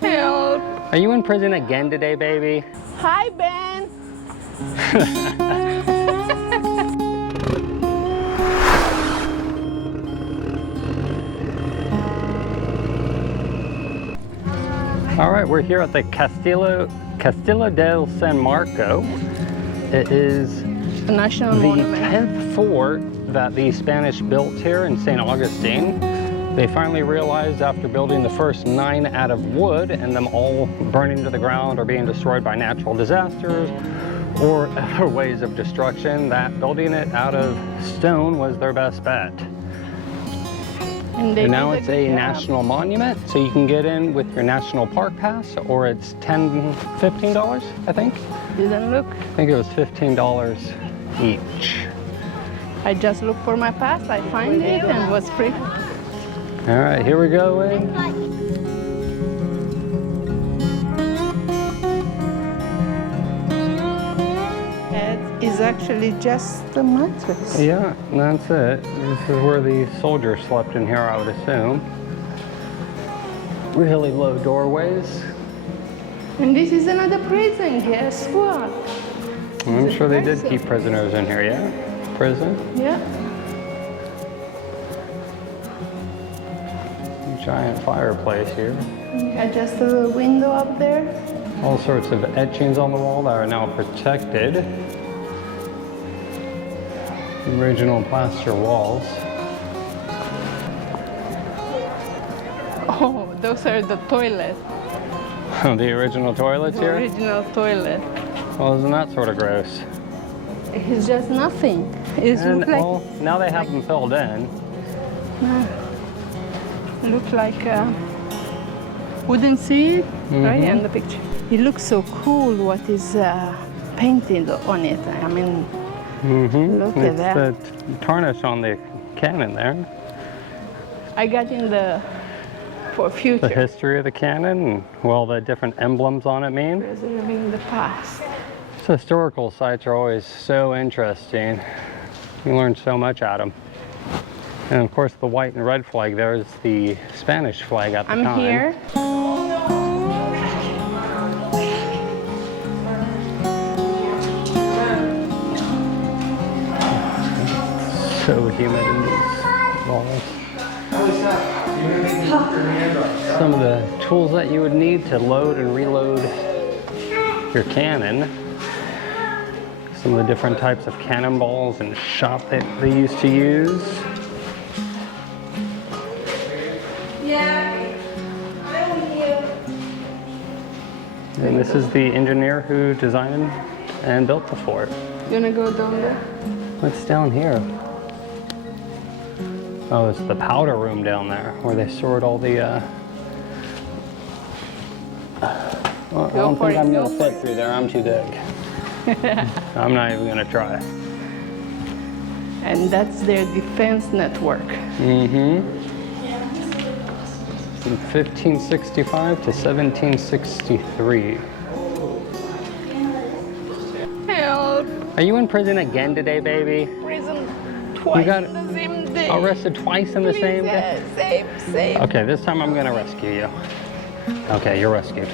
Help. Are you in prison again today, baby? Hi, Ben. All right, we're here at the Castillo del San Marco. It is A national the monument. 10th fort that the Spanish built here in St. Augustine. They finally realized after building the first 9 out of wood and them all burning to the ground or being destroyed by natural disasters or other ways of destruction, that building it out of stone was their best bet. And now it's a national monument, so you can get in with your national park pass, or it's $15, I think. Didn't look. I think it was $15 each. I just looked for my pass. I find it and it was free. All right, here we go in. It is actually just the mattress. Yeah, that's it. This is where the soldiers slept in here, I would assume. Really low doorways. And this is another prison. Guess what? I'm sure they did keep prisoners in here, yeah? Prison? Yeah. Giant fireplace here. Got just a little window up there. All sorts of etchings on the wall that are now protected. Original plaster walls. Oh, those are the toilets. The original toilets The here? original toilet. Well, isn't that sort of gross? It's just nothing. It And, looks like well, now they have them filled in. look like wooden seat, right? And the picture. It looks so cool. What is painted on it? I mean, look at It's that. the tarnish on the cannon there. I got in the for The future. history of the cannon and, well, the different emblems on it mean. Preserving the past. Historical sites are always so interesting. You learn so much at them. And of course, the white and red flag there is the Spanish flag at the time. I'm here. So humid in these walls. Some of the tools that you would need to load and reload your cannon. Some of the different types of cannonballs and shot that they used to use. And this is the engineer who designed and built the fort. You wanna go down there? What's down here? Oh, it's the powder room down there where they stored all the, well, I don't think I'm gonna fit through there, I'm too big. I'm not even gonna try. And that's their defense network. From 1565 to 1763. Help! Are you in prison again today, baby? Prison twice got in the same day. Arrested twice in the same day? Same. Okay, this time I'm gonna rescue you. Okay, you're rescued.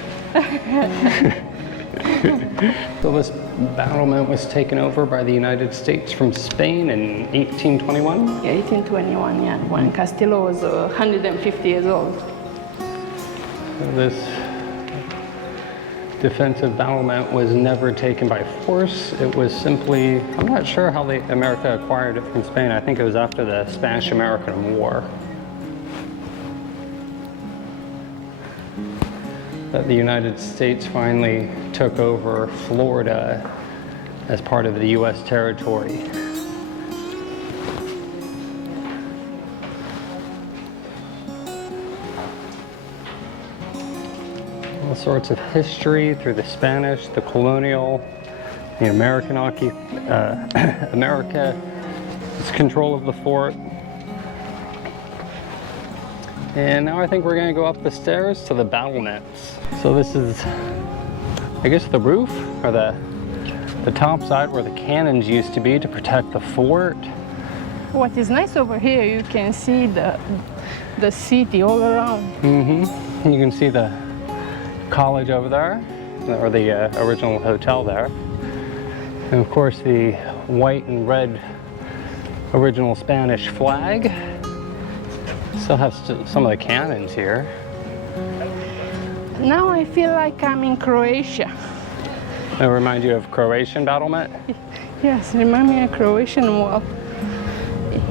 So this battlement was taken over by the United States from Spain in 1821? Yeah, 1821, yeah, when Castillo was 150 years old. This defensive battlement was never taken by force. It was simply, I'm not sure how America acquired it from Spain. I think it was after the Spanish-American War that the United States finally took over Florida as part of the U.S. territory. All sorts of history through the Spanish, the colonial, the America's control of the fort. And now I think we're gonna go up the stairs to the battlements. So this is, I guess, the roof or the top side where the cannons used to be to protect the fort. What is nice over here, you can see the city all around. You can see the college over there, or the original hotel there. And of course the white and red original Spanish flag. Still have some of the cannons here. Now I feel like I'm in Croatia. That remind you of Croatian battlement? Yes, remind me of Croatian wall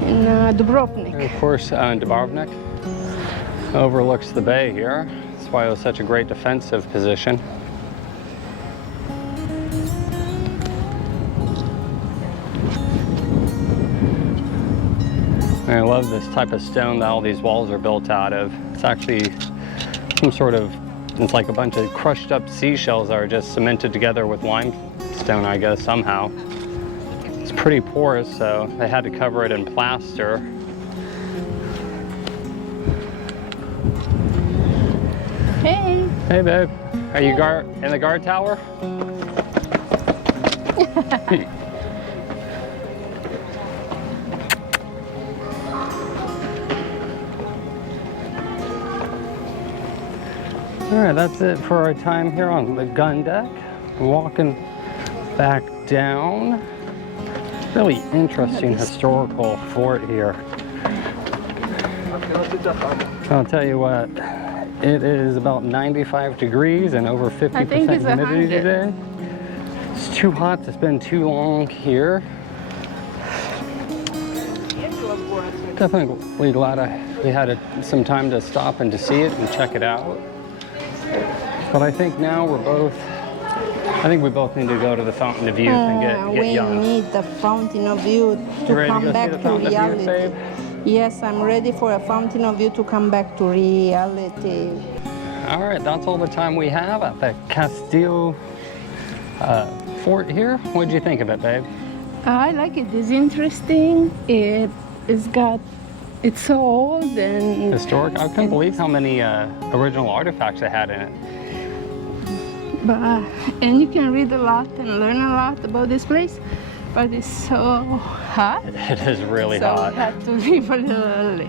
in Dubrovnik. And of course, Dubrovnik overlooks the bay here. That's why it was such a great defensive position. And I love this type of stone that all these walls are built out of. It's actually some sort of, it's like a bunch of crushed up seashells that are just cemented together with limestone, I guess, somehow. It's pretty porous, so they had to cover it in plaster. Hey! Hey babe, are you in the guard tower? All right, that's it for our time here on the gun deck. Walking back down. Really interesting historical fort here. I'll tell you what, it is about 95 degrees and over 50% humidity today. It's too hot to spend too long here. Definitely glad we had some time to stop and to see it and check it out. But I think now we both need to go to the Fountain of Youth and get young. We need the Fountain of Youth to come back to reality. Yes, I'm ready for a Fountain of Youth to come back to reality. All right, that's all the time we have at the Castillo fort here. What did you think of it, babe? I like it. It's interesting. It's so old and historic. I couldn't believe how many original artifacts they had in it. And you can read a lot and learn a lot about this place, but it's so hot. It is really so hot. We had to leave a little early.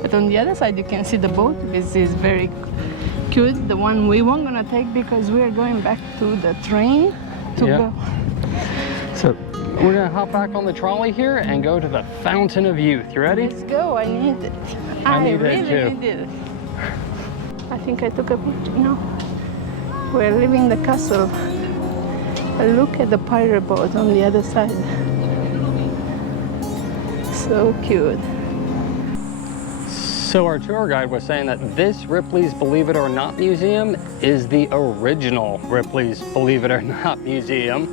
But on the other side, you can see the boat. This is very cute. The one we weren't gonna take because we are going back to the train to go. So we're gonna hop back on the trolley here and go to the Fountain of Youth. You ready? Let's go. I need it. I need really it too. need it. I think I took a picture. No. We're leaving the castle. Look at the pirate boat on the other side. So cute. So our tour guide was saying that this Ripley's Believe It or Not Museum is the original Ripley's Believe It or Not Museum.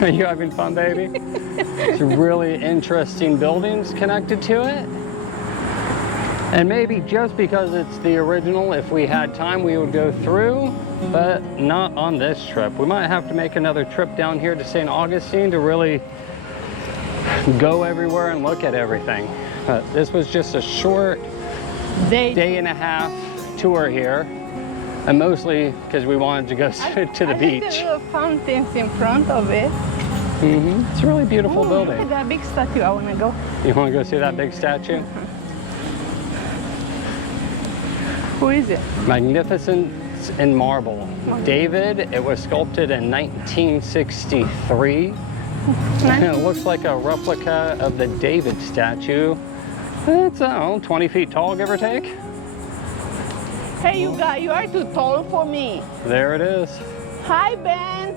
Are you having fun, baby? It's really interesting buildings connected to it. And maybe just because it's the original, if we had time, we would go through, but not on this trip. We might have to make another trip down here to St. Augustine to really go everywhere and look at everything. But this was just a short day and a half tour here, and mostly because we wanted to go to the beach. I like the little fountains in front of it. It's a really beautiful building. Look at that big statue. I want to go. You want to go see that big statue? Who is it? Magnificence in marble. David, it was sculpted in 1963. And it looks like a replica of the David statue. It's, I don't know, 20 feet tall, give or take. Hey, you guys, you are too tall for me. There it is. Hi, Ben.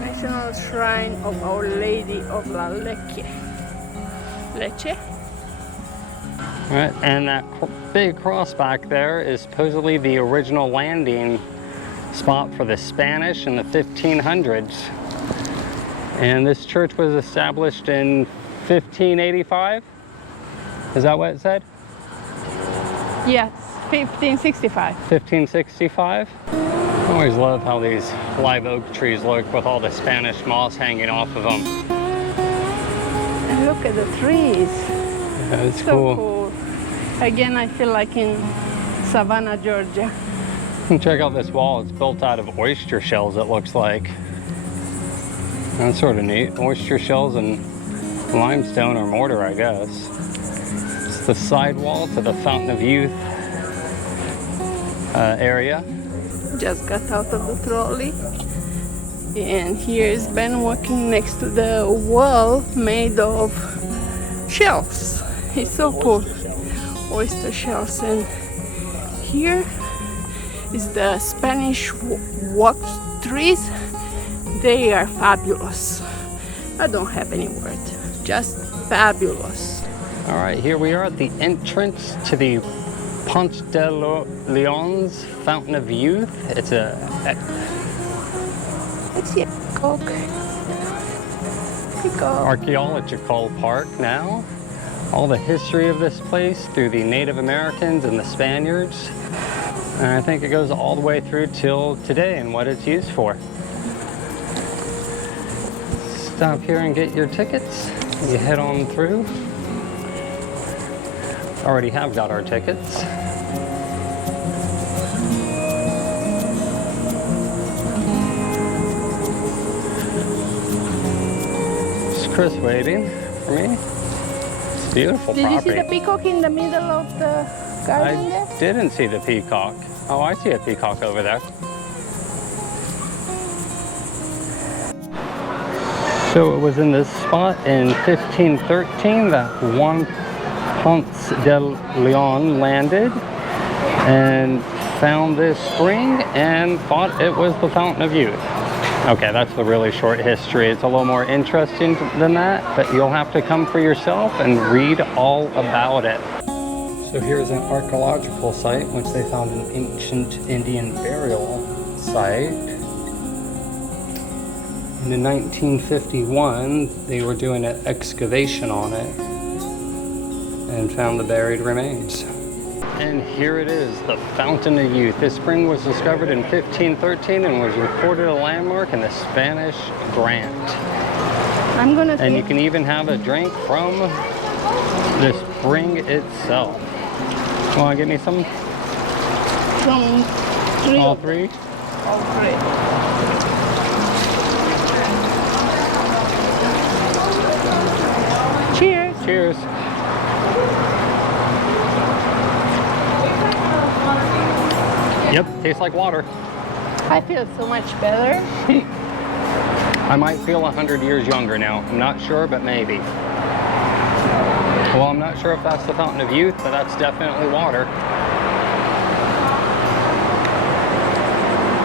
National Shrine of Our Lady of La Leche. Leche? All right, and that big cross back there is supposedly the original landing spot for the Spanish in the 1500s. And this church was established in 1585. Is that what it said? Yes, 1565. 1565. I always love how these live oak trees look with all the Spanish moss hanging off of them. And look at the trees. Yeah, it's so cool. Again, I feel like in Savannah, Georgia. And check out this wall. It's built out of oyster shells, it looks like. That's sort of neat. Oyster shells and limestone or mortar, I guess. It's the side wall to the Fountain of Youth area. Just got out of the trolley. And here is Ben walking next to the wall made of shells. It's so cool. Oyster shells. And here is the Spanish wax trees. They are fabulous. I don't have any word. Just fabulous. All right, here we are at the entrance to the Ponce de Leon's Fountain of Youth. It's a... Let's see a peacock. Peacock. Archaeological park now. All the history of this place through the Native Americans and the Spaniards. And I think it goes all the way through till today and what it's used for. Stop here and get your tickets. You head on through. Already have got our tickets. Is Chris waiting for me? It's beautiful property. Did you see the peacock in the middle of the garden there? I didn't see the peacock. Oh, I see a peacock over there. So it was in this spot in 1513 that Juan Ponce de Leon landed and found this spring and thought it was the Fountain of Youth. Okay, that's the really short history. It's a little more interesting than that, but you'll have to come for yourself and read all about it. So here's an archaeological site in which they found an ancient Indian burial site. And in 1951, they were doing an excavation on it and found the buried remains. And here it is, the Fountain of Youth. This spring was discovered in 1513 and was recorded a landmark in the Spanish grant. I'm gonna And you can even have a drink from the spring itself. Want to get me some? From three. All three? All three. Cheers. Cheers. Yep, tastes like water. I feel so much better. I might feel 100 years younger now. I'm not sure, but maybe. Well, I'm not sure if that's the Fountain of Youth, but that's definitely water.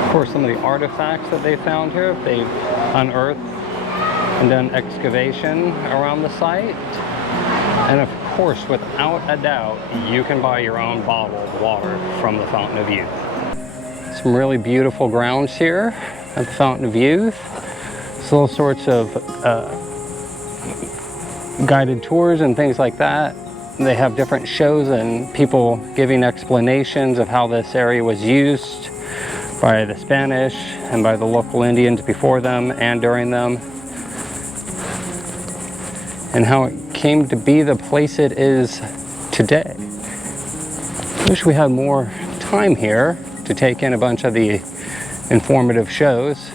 Of course, some of the artifacts that they found here, they've unearthed and done excavation around the site. And of course, without a doubt, you can buy your own bottled water from the Fountain of Youth. Some really beautiful grounds here at the Fountain of Youth. There's all sorts of guided tours and things like that. They have different shows and people giving explanations of how this area was used by the Spanish and by the local Indians before them and during them, and how it came to be the place it is today. I wish we had more time here to take in a bunch of the informative shows.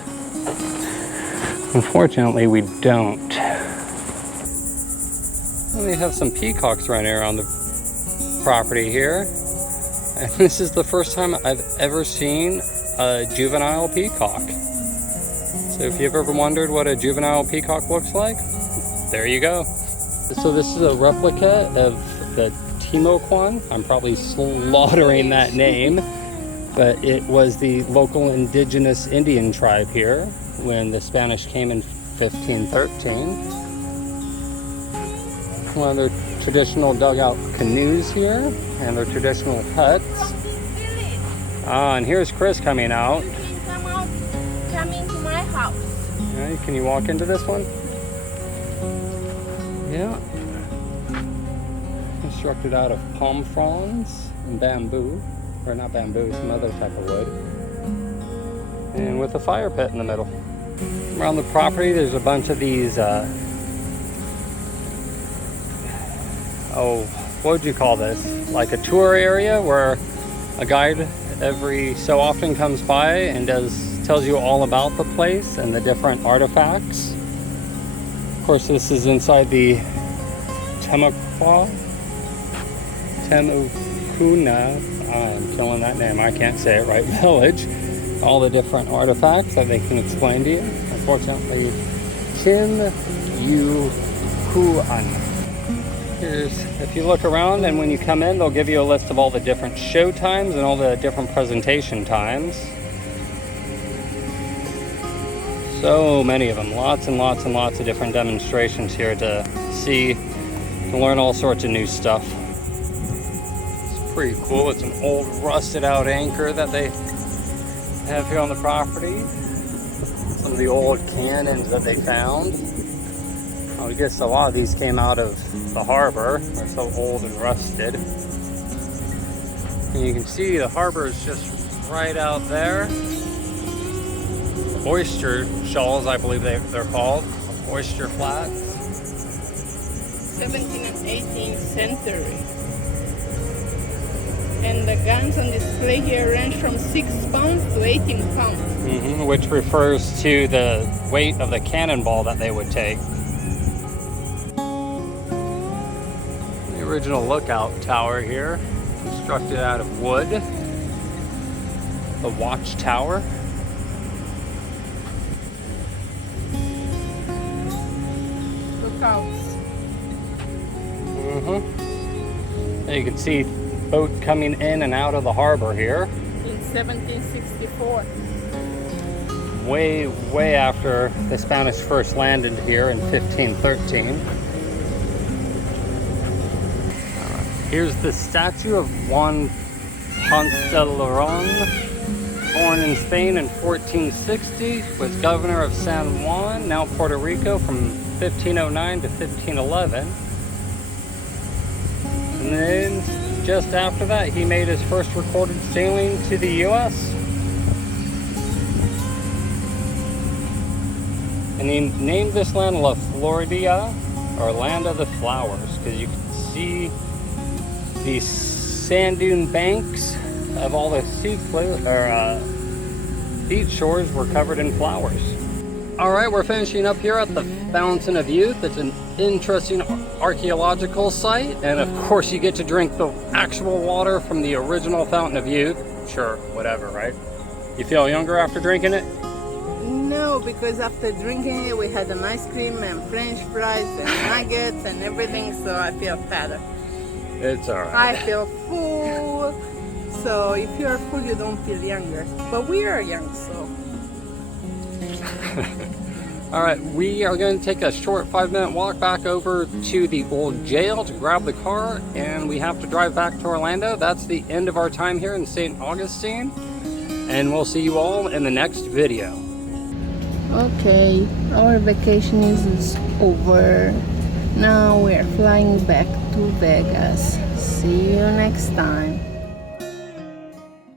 Unfortunately, we don't. We have some peacocks running around the property here. And this is the first time I've ever seen a juvenile peacock. So if you've ever wondered what a juvenile peacock looks like, there you go. So this is a replica of the Timoquan. I'm probably slaughtering that name, but it was the local indigenous Indian tribe here when the Spanish came in 1513. One of their traditional dugout canoes here and their traditional huts. And here's Chris coming out. Coming to my house. Right, can you walk into this one? Yeah. Constructed out of palm fronds and bamboo, or not bamboo, some other type of wood. And with a fire pit in the middle. Around the property there's a bunch of these what would you call this? Like a tour area where a guide every so often comes by and tells you all about the place and the different artifacts. Of course, this is inside the Temukuna I'm killing that name, I can't say it right, village. All the different artifacts that they can explain to you. Unfortunately, Chin Yu Huan. Here's, if you look around and when you come in, they'll give you a list of all the different show times and all the different presentation times. So many of them, lots and lots and lots of different demonstrations here to see, to learn all sorts of new stuff. It's pretty cool. It's an old rusted out anchor that they have here on the property. Some of the old cannons that they found. I guess a lot of these came out of the harbor. They're so old and rusted. And you can see the harbor is just right out there. Oyster shoals, I believe they're called. Oyster flats. 17th and 18th century. And the guns on display here range from 6 pounds to 18 pounds. Which refers to the weight of the cannonball that they would take. The original lookout tower here, constructed out of wood. The watchtower. Lookouts. And you can see boat coming in and out of the harbor here. In 1764. Way after the Spanish first landed here in 1513. Here's the statue of Juan Ponce, born in Spain in 1460, was governor of San Juan, now Puerto Rico, from 1509 to 1511. And then just after that, he made his first recorded sailing to the U.S. And he named this land La Florida, or Land of the Flowers, because you can see these sand dune banks of all the beach shores were covered in flowers. All right, we're finishing up here at the Fountain of Youth. It's an interesting archaeological site, and of course you get to drink the actual water from the original Fountain of Youth. Sure, whatever, right? You feel younger after drinking it? No, because after drinking it, we had an ice cream and French fries and nuggets and everything, so I feel fatter. It's all right. I feel full. So if you're full, you don't feel younger. But we are young, so. All right, we are going to take a short 5-minute walk back over to the old jail to grab the car, and we have to drive back to Orlando. That's the end of our time here in St. Augustine, and we'll see you all in the next video. Okay, our vacation is over. Now we're flying back to Vegas. See you next time.